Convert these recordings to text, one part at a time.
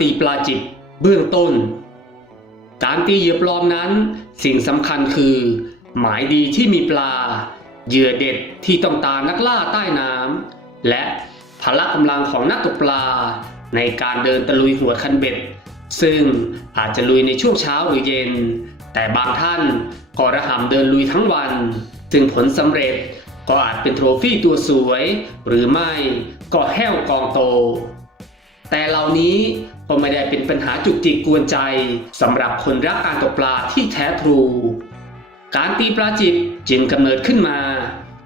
ตีปลาจิบเบื้องต้น การตีเหยื่อปลอมนั้น สิ่งสำคัญคือ หมายดีที่มีปลา เหยื่อเด็ดที่ต้องตามนักล่าใต้น้ำและพละกำลังของนักตกปลา ในการเดินตะลุยหัวคันเบ็ด ซึ่งอาจจะลุยในช่วงเช้าหรือเย็น แต่บางท่านก็ระหำเดินลุยทั้งวัน ซึ่งผลสำเร็จก็อาจเป็นโทรฟี่ตัวสวย หรือไม่ก็แห้วกองโต แต่เหล่านี้ ก็ไม่ได้เป็นปัญหาจุกจิกกวนใจสำหรับคนรักการตกปลาที่แท้ทรู การตีปลาจิบจึงกำเนิดขึ้นมา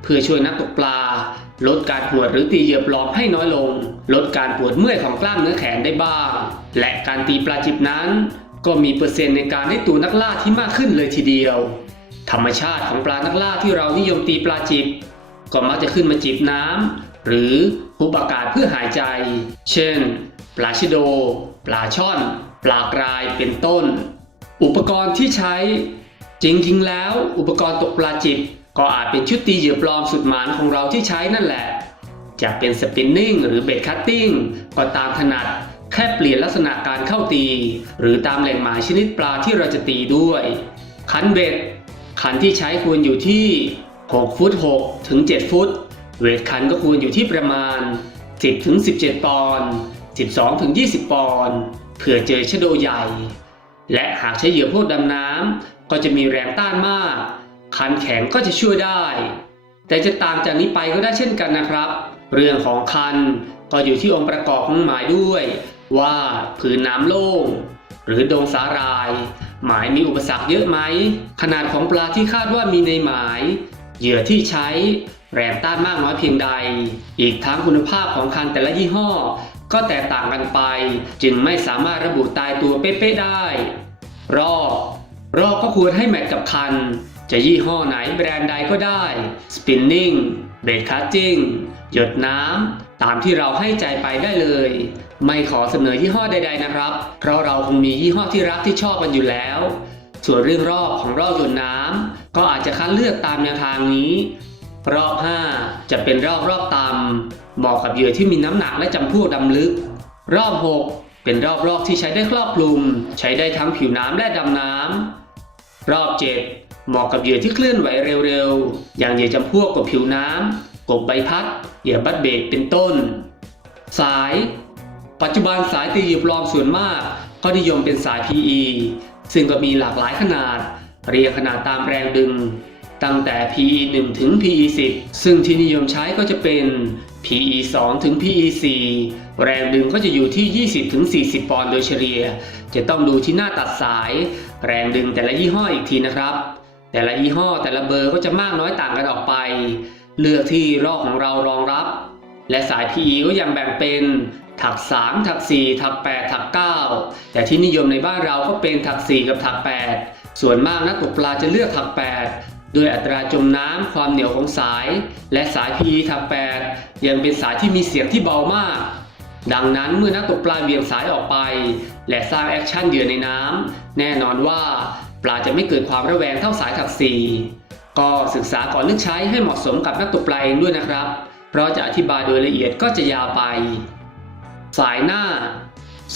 เพื่อช่วยนักตกปลา ลดการปวดหรือตีเหยื่อปลอมให้น้อยลง ลดการปวดเมื่อยของกล้ามเนื้อแขนได้บ้าง และการตีปลาจิบนั้น ก็มีเปอร์เซ็นต์ในการได้ตัวนักล่าที่มากขึ้นเลยทีเดียว ธรรมชาติของปลานักล่าที่เรานิยมตีปลาจิบก็มักจะขึ้นมาจิบน้ำ หรือหุบอากาศเพื่อหายใจ เช่น ปลาชิโด ปลาช่อน ปลากรายเป็นต้น อุปกรณ์ที่ใช้ จริงๆ แล้วอุปกรณ์ตกปลาจิบก็อาจเป็นชุดตีเหยื่อปลอมสุดหมานของเราที่ใช้นั่นแหละ จะเป็นสปินนิ่งหรือเบ็ดคัตติ้งก็ตามถนัดแค่เปลี่ยนลักษณะการเข้าตี หรือตามแหล่งหมายชนิดปลาที่เราจะตีด้วย คันเบ็ด คันที่ใช้ควรอยู่ที่ 6 ฟุต 6 ถึง 7 ฟุต เวทคันก็ควรอยู่ที่ประมาณ 10-17 ปอนด์ 12-20 ปอนด์เผื่อเจอชะโดใหญ่ และหากใช้เหยื่อพวกดำน้ำก็จะมีแรงต้านมาก คันแข็งก็จะช่วยได้ แต่จะต่างจากนี้ไปก็ได้เช่นกันนะครับ เรื่องของคันก็อยู่ที่องค์ประกอบของหมายด้วย ว่าผืนน้ำโล่งหรือดงสาหราย หมายมีอุปสรรคเยอะไหม ขนาดของปลาที่คาดว่ามีในหมาย เหยื่อที่ใช้แรงต้านมากน้อยเพียงใด อีกทั้งคุณภาพของคันแต่ละยี่ห้อ ก็แตกต่างกันไป จึงไม่สามารถระบุตายตัวเป๊ะๆได้ รอบรอบก็ควรให้แมทกับคัน จะยี่ห้อไหนแบรนด์ใดก็ได้ spinning b a i t casting หยดน้ำตามที่เราให้ใจไปได้เลย ไม่ขอเสนอยี่ห้อใด ๆนะครับ เพราะเราคงมียี่ห้อที่รักที่ชอบกันอยู่แล้ว ส่วนเรื่องรอบของรอบหยดน้ำก็อาจจะคัดเลือกตามแนวทางนี้ รอบ 5 จะเป็นรอบรอบต่ำเหมาะกับเหยื่อที่มีน้ำหนักและจำพวกดำลึก รอบ 6 เป็นรอบรอบที่ใช้ได้ครอบคลุม ใช้ได้ทั้งผิวน้ำและดำน้ำรอบ 7 เหมาะกับเหยื่อที่เคลื่อนไหวเร็วๆ อย่างเหยื่อจำพวกกบผิวน้ำกบใบพัด เหยื่อบัดเบดเป็นต้น สาย ปัจจุบันสายตีเหยื่อปลอมส่วนมาก ก็นิยมเป็นสาย PE ซึ่งก็มีหลากหลายขนาด เรียงขนาดตามแรงดึง ตั้งแต่ PE 1 ถึง PE 10 ซึ่งที่นิยมใช้ก็จะเป็น PE 2 ถึง PE 4 แรงดึงก็จะอยู่ที่ 20 ถึง 40 ปอนด์โดยเฉลี่ย จะต้องดูที่หน้าตัดสาย แรงดึงแต่ละยี่ห้ออีกทีนะครับ แต่ละยี่ห้อแต่ละเบอร์ก็จะมากน้อยต่างกันออกไป เลือกที่รอบของเรารองรับ และสาย PE ก็ยังแบ่งเป็นถัก 3 ถัก 4 ถัก 8 ถัก 9 แต่ที่นิยมในบ้านเราก็เป็นถัก 4 กับถัก 8 ส่วนมากนักตกปลาจะเลือกถัก 8 ด้วยอัตราจมน้ำความเหนียวของสาย และสาย PE ถัก 8 ยังเป็นสายที่มีเสียงที่เบามาก ดังนั้นเมื่อนักตกปลาเบี่ยงสายออกไป และสร้างแอคชั่นเหยื่อในน้ำแน่นอนว่าปลาจะไม่เกิดความระแวงเท่าสายถัก 4 ก็ศึกษาก่อนเลือกใช้ให้เหมาะสมกับนักตกปลาเองด้วยนะครับ เพราะจะอธิบายโดยละเอียดก็จะยาวไป สายหน้า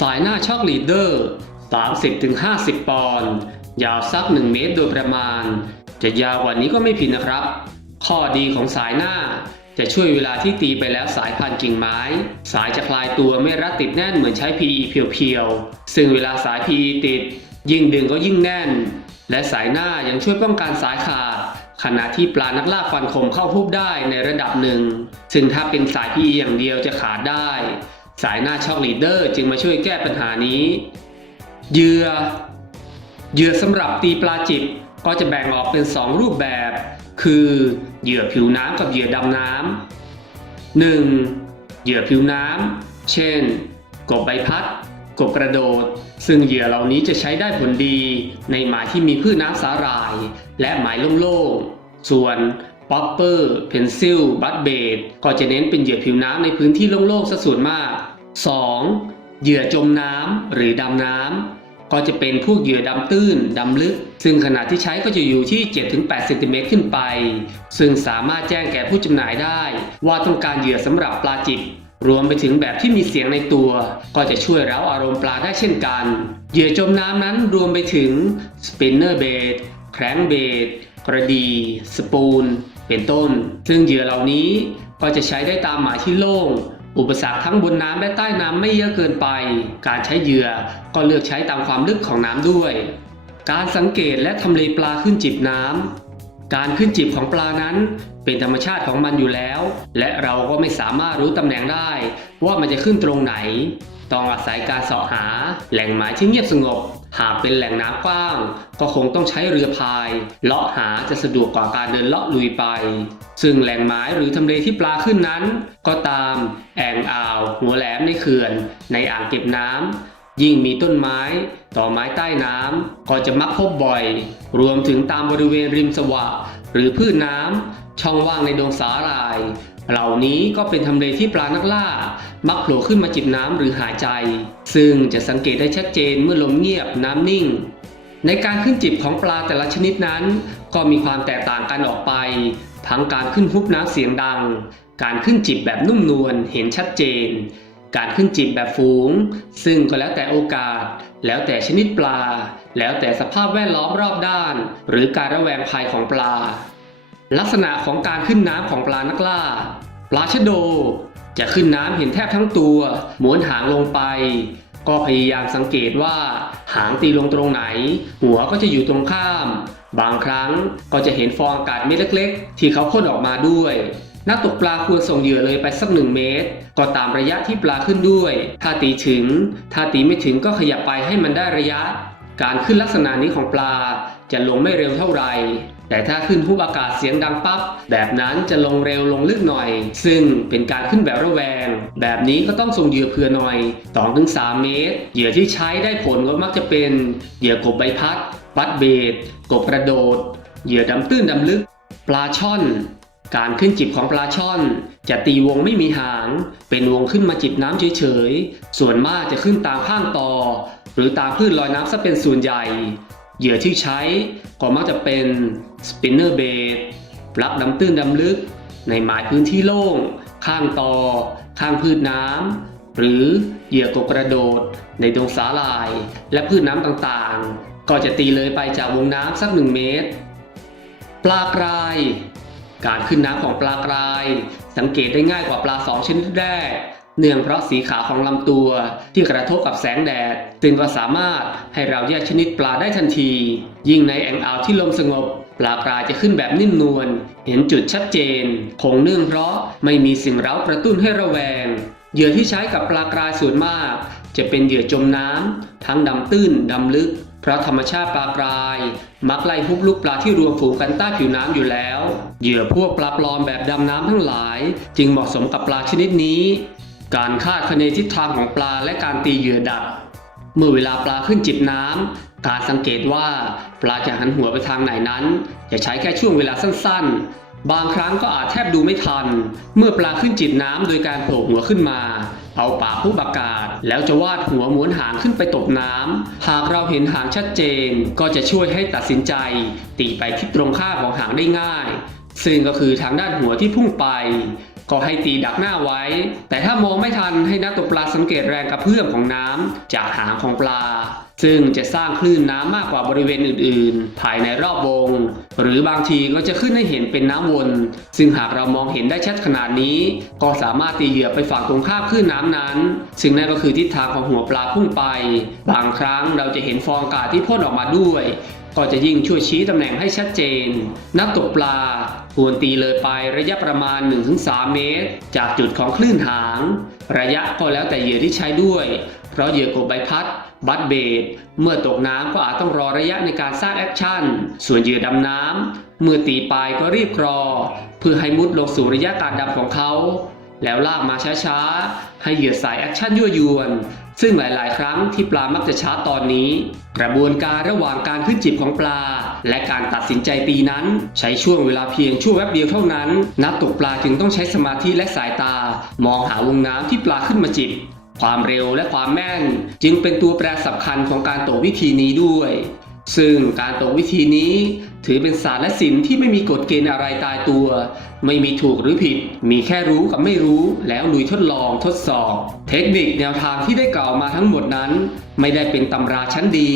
สายหน้าช็อคลีดเดอร์ 30-50 ปอนด์ยาวสัก 1 เมตรโดยประมาณ จะยาวกว่านี้ก็ไม่ผิดนะครับ ข้อดีของสายหน้าจะช่วยเวลาที่ตีไปแล้วสายพันกิ่งไม้ สายจะคลายตัวไม่รัดติดแน่นเหมือนใช้ PE เพียวๆ ซึ่งเวลาสาย PE ติด ยิ่งดึงก็ยิ่งแน่น และสายหน้ายังช่วยป้องกันสายขาด ขณะที่ปลานักล่าฟันคมเข้าฮุบได้ในระดับหนึ่ง ซึ่งถ้าเป็นสาย PE อย่างเดียวจะขาดได้ สายหน้าช็อคลีดเดอร์จึงมาช่วยแก้ปัญหานี้ เหยื่อ เหยื่อสำหรับตีปลาจิบก็จะแบ่งออกเป็น 2 รูปแบบ คือเหยื่อผิวน้ำกับเหยื่อดำน้ำ 1. เหยื่อผิวน้ำ เช่น กบใบพัด กบกระโดด ซึ่งเหยื่อเหล่านี้จะใช้ได้ผลดีในหมายที่มีพืชน้ำสาหร่าย และหมายโล่งๆ ส่วนป๊อปเปอร์เพนซิลบัตเบดก็จะเน้นเป็นเหยื่อผิวน้ำในพื้นที่โล่งๆซะส่วนมาก 2. เหยื่อจมน้ำหรือดำน้ำก็จะเป็นพวกเหยื่อดำตื้นดำลึก ซึ่งขนาดที่ใช้ก็จะอยู่ที่ 7-8เซนติเมตรขึ้นไป ซึ่งสามารถแจ้งแก่ผู้จำหน่ายได้ ว่าต้องการเหยื่อสำหรับปลาจิบ รวมไปถึงแบบที่มีเสียงในตัว ก็จะช่วยเร้าอารมณ์ปลาได้เช่นกัน เหยื่อจมน้ำนั้นรวมไปถึงสปินเนอร์เบดแครงเบดกระดี สปูน เป็นต้น ซึ่งเหยื่อเหล่านี้ก็จะใช้ได้ตามหมายที่โล่ง อุปสรรคทั้งบนน้ำและใต้น้ำไม่เยอะเกินไป การใช้เหยื่อก็เลือกใช้ตามความลึกของน้ำด้วย การสังเกตและทำเลปลาขึ้นจิบน้ำ การขึ้นจิบของปลานั้นเป็นธรรมชาติของมันอยู่แล้ว และเราก็ไม่สามารถรู้ตำแหน่งได้ ว่ามันจะขึ้นตรงไหน ต้องอาศัยการเสาะหา แหล่งหมายที่เงียบสงบ หากเป็นแหล่งน้ำกว้าง ก็คงต้องใช้เรือพาย เลาะหาจะสะดวกกว่าการเดินเลาะลุยไป ซึ่งแหล่งหมายหรือทำเลที่ปลาขึ้นนั้น ก็ตามแอ่งอ่าว หัวแหลมในเขื่อน ในอ่างเก็บน้ำ ยิ่งมีต้นไม้ต่อไม้ใต้น้ำก็จะมักพบบ่อย รวมถึงตามบริเวณริมสวะ หรือพืชน้ำช่องว่างในดงสาหร่าย เหล่านี้ก็เป็นทำเลที่ปลานักล่า มักโผล่ขึ้นมาจิบน้ำหรือหายใจ ซึ่งจะสังเกตได้ชัดเจนเมื่อลมเงียบน้ำนิ่ง ในการขึ้นจิบของปลาแต่ละชนิดนั้น ก็มีความแตกต่างกันออกไป ทั้งการขึ้นฮุบน้ำเสียงดัง การขึ้นจิบแบบนุ่มนวลเห็นชัดเจน การขึ้นจิบแบบฝูง ซึ่งก็แล้วแต่โอกาส แล้วแต่ชนิดปลา แล้วแต่สภาพแวดล้อมรอบด้าน หรือการระแวงภัยของปลา ลักษณะของการขึ้นน้ำของปลานักล่า ปลาชะโด จะขึ้นน้ำเห็นแทบทั้งตัวหม้วนหางลงไป ก็พยายามสังเกตว่าหางตีลงตรงไหน หัวก็จะอยู่ตรงข้าม บางครั้งก็จะเห็นฟองอากาศเม็ดเล็ก ๆ ที่เขาพ่นออกมาด้วย นักตกปลาควรส่งเหยื่อเลยไปสักหนึ่งเมตร ก็ตามระยะที่ปลาขึ้นด้วย ถ้าตีถึง ถ้าตีไม่ถึงก็ขยับไปให้มันได้ระยะ การขึ้นลักษณะนี้ของปลาจะลงไม่เร็วเท่าไหร่แต่ถ้าขึ้นฮุบอากาศเสียงดังปั๊บแบบนั้นจะลงเร็วลงลึกหน่อย ซึ่งเป็นการขึ้นแบบระแวง แบบนี้ก็ต้องส่งเหยื่อเผื่อหน่อย2-3 เมตร เหยื่อที่ใช้ได้ผลก็มักจะเป็นเหยื่อกบใบพัด บัดเบดกบกระโดด เหยื่อดำตื้นดำลึก ปลาช่อน การขึ้นจิบของปลาช่อน จะตีวงไม่มีหาง เป็นวงขึ้นมาจิบน้ำเฉยๆ ส่วนมากจะขึ้นตามข้างตอหรือตามพืชลอยน้ำซะเป็นส่วนใหญ่ เหยื่อที่ใช้ก็มักจะเป็นสปินเนอร์เบดปลักดำตื้นดำลึก ในหมายพื้นที่โล่ง ข้างตอข้างพืชน้ำ หรือเหยื่อกบกระโดด ในดงสาลาย และพืชน้ำต่างๆ ก็จะตีเลยไปจากวงน้ำสักหนึ่งเมตร ปลากราย การขึ้นน้ำของปลากราย สังเกตได้ง่ายกว่าปลาสองชนิดแรก เนื่องเพราะสีขาวของลำตัวที่กระทบกับแสงแดดจึงก็สามารถให้เราแยกชนิดปลาได้ทันที ยิ่งในแอ่งอ่าวที่ลมสงบ ปลากรายจะขึ้นแบบนิ่มนวลเห็นจุดชัดเจน คงเนื่องเพราะไม่มีสิ่งเร้ากระตุ้นให้ระแวงเหยื่อที่ใช้กับปลากรายส่วนมาก จะเป็นเหยื่อจมน้ำทั้งดำตื้นดำลึก เพราะธรรมชาติปลากราย มักไล่ฮุบลูกปลาที่รวมฝูงกันใต้ผิวน้ำอยู่แล้ว เหยื่อพวกปลาปลอมแบบดำน้ำทั้งหลาย จึงเหมาะสมกับปลาชนิดนี้ การคาดคะเนทิศทางของปลาและการตีเหยื่อดัก เมื่อเวลาปลาขึ้นจิบน้ำการสังเกตว่าปลาจะหันหัวไปทางไหนนั้น จะใช้แค่ช่วงเวลาสั้นๆ บางครั้งก็อาจแทบดูไม่ทัน เมื่อปลาขึ้นจิบน้ำโดยการโผล่หัวขึ้นมา เอาปากพุบอากาศ แล้วจะวาดหัวม้วนหางขึ้นไปตกน้ำหากเราเห็นหางชัดเจน ก็จะช่วยให้ตัดสินใจ ตีไปที่ตรงข้ามของหางได้ง่าย ซึ่งก็คือทางด้านหัวที่พุ่งไป ก็ให้ตีดักหน้าไว้ แต่ถ้ามองไม่ทันให้นักตกปลาสังเกตแรงกระเพื่อมของน้ำจากหางของปลา ซึ่งจะสร้างคลื่นน้ำมากกว่าบริเวณอื่นๆ ภายในรอบวง หรือบางทีก็จะขึ้นให้เห็นเป็นน้ำวน ซึ่งหากเรามองเห็นได้ชัดขนาดนี้ ก็สามารถตีเหยื่อไปฝั่งตรงข้ามคลื่นน้ำนั้น ซึ่งนั่นก็คือทิศทางของหัวปลาพุ่งไป บางครั้งเราจะเห็นฟองอากาศที่พ่นออกมาด้วย ก็จะยิ่งช่วยชี้ตำแหน่งให้ชัดเจน นักตกปลาควรตีเลยไประยะประมาณ 1-3 เมตร จากจุดของคลื่นหาง ระยะก็แล้วแต่เหยื่อที่ใช้ด้วย เพราะเหยื่อกบใบพัดบัดเบดเมื่อตกน้ำก็อาจต้องรอระยะในการสร้างแอคชั่น ส่วนเหยื่อดำน้ำเมื่อตีไปก็รีบรอ เพื่อให้มุดลงสู่ระยะการดำของเขา แล้วลากมาช้าๆ ให้เหยื่อสายแอคชั่นยั่วยวน ซึ่งหลาย ๆ ครั้งที่ปลามักจะช้าตอนนี้ กระบวนการระหว่างการขึ้นจิบของปลา และการตัดสินใจตีนั้น ใช้ช่วงเวลาเพียงชั่วแวบเดียวเท่านั้น นักตกปลาจึงต้องใช้สมาธิและสายตา มองหาวงน้ำที่ปลาขึ้นมาจิบ ความเร็วและความแม่น จึงเป็นตัวแปรสำคัญของการตกวิธีนี้ด้วย ซึ่งการตกวิธีนี้ถือเป็นศาสตร์และศิลป์ที่ไม่มีกฎเกณฑ์อะไรตายตัว ไม่มีถูกหรือผิด มีแค่รู้กับไม่รู้ แล้วลุยทดลองทดสอบ เทคนิคแนวทางที่ได้กล่าวมาทั้งหมดนั้น ไม่ได้เป็นตำราชั้นดี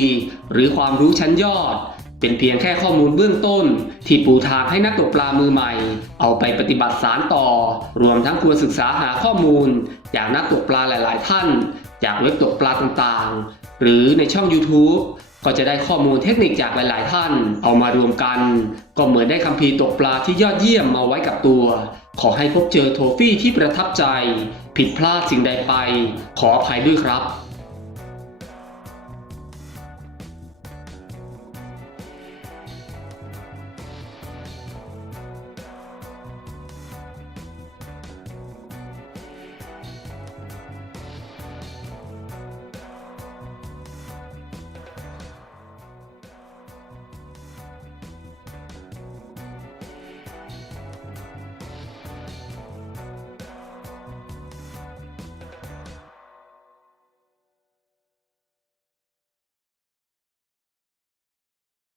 หรือความรู้ชั้นยอด เป็นเพียงแค่ข้อมูลเบื้องต้น ที่ปูทางให้นักตกปลามือใหม่ เอาไปปฏิบัติสารต่อ รวมทั้งควรศึกษาหาข้อมูล จากนักตกปลาหลาย ๆ ท่าน จากเว็บตกปลาต่าง ๆ หรือในช่อง YouTube ก็จะได้ข้อมูลเทคนิคจากหลาย ๆ ท่าน เอามารวมกัน ก็เหมือนได้คัมภีร์ตกปลาที่ยอดเยี่ยมมาไว้กับตัว ขอให้พบเจอโทฟี่ที่ประทับใจ ผิดพลาดสิ่งใดไป ขออภัยด้วยครับ